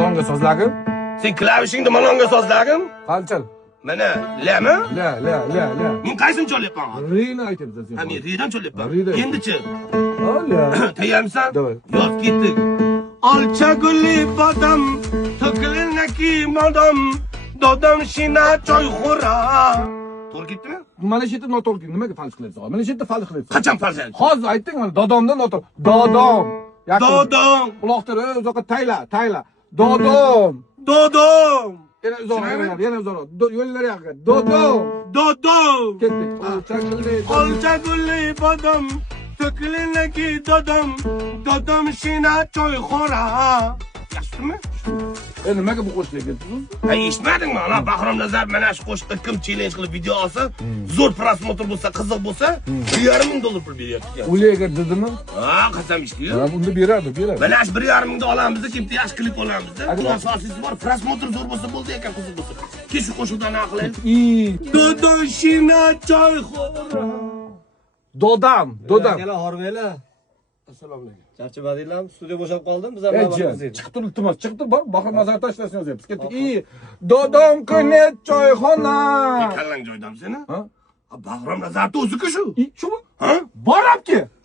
Malonga sozlagim. Sen klavishingni malonga sozlagim? Qanchal? Mana, lami? La. Men qaysini cholyapman? Rina aytibsan sen. Ha, men ridan cholyapman. Rida. Endichi. Ola. Tayyormisan? Davay. Yoz ketdik. Olcha gulli bodam, to'kilinaki modam, dodam shina choyxo'ra. To'g'ri ketdimi? Mana shu yerda noto'g'ri. Nimaga falj qilyapsan? Mana shu yerda falj qilyapsan. Qachon farzand? Hozir aytding mana dodomdan noto'g'ri. Dodom. Dodom. Quloqtiri uzoqqa tayla. Dodom. Dodom. Yana uzoqroq. Yo'llar yoqqa. Dodom. Ketdik. Olcha gulli bodam, to'kilinaki dodam shina choyxo'ra. Yaxshimi? Nimaga bu qo'shiqga ketdingiz? Ha, eshitmadingmi? Ana Bahrom Nazar mana shu qo'shiqqa kim challenge qilib video olsa, zo'r prosmotr bo'lsa, qiziq bo'lsa, $1,500 pul beryapti. Uliga dedimi? Ha, qasam ishki-yu. Ha, unda beradi. Mana shu 1,5 olamiz, kimda yaxshi klip olamiz. Asosiysi bor, prosmotr zo'r bo'lsa bo'ldi ekan, qiziq bo'lsa. Keyin shu qo'shiqdan nima qilaylik? Dodoshina choyxo'ra. Dodam. Akalar, Horveylar. Assalomu alaykum. Charchamadinglarmi? Studiya bo'shab qoldim. Biz ham navbatimiz edi. Chiqib turibdi, chiqdi, Bahrom Nazar tashlashni yozyapmiz. Ketdik. Dodam kune choyxona. Kallang joydami seni? Ha? Bahrom Nazarni o'zi-ku shu. Shumi? Ha? Borabki.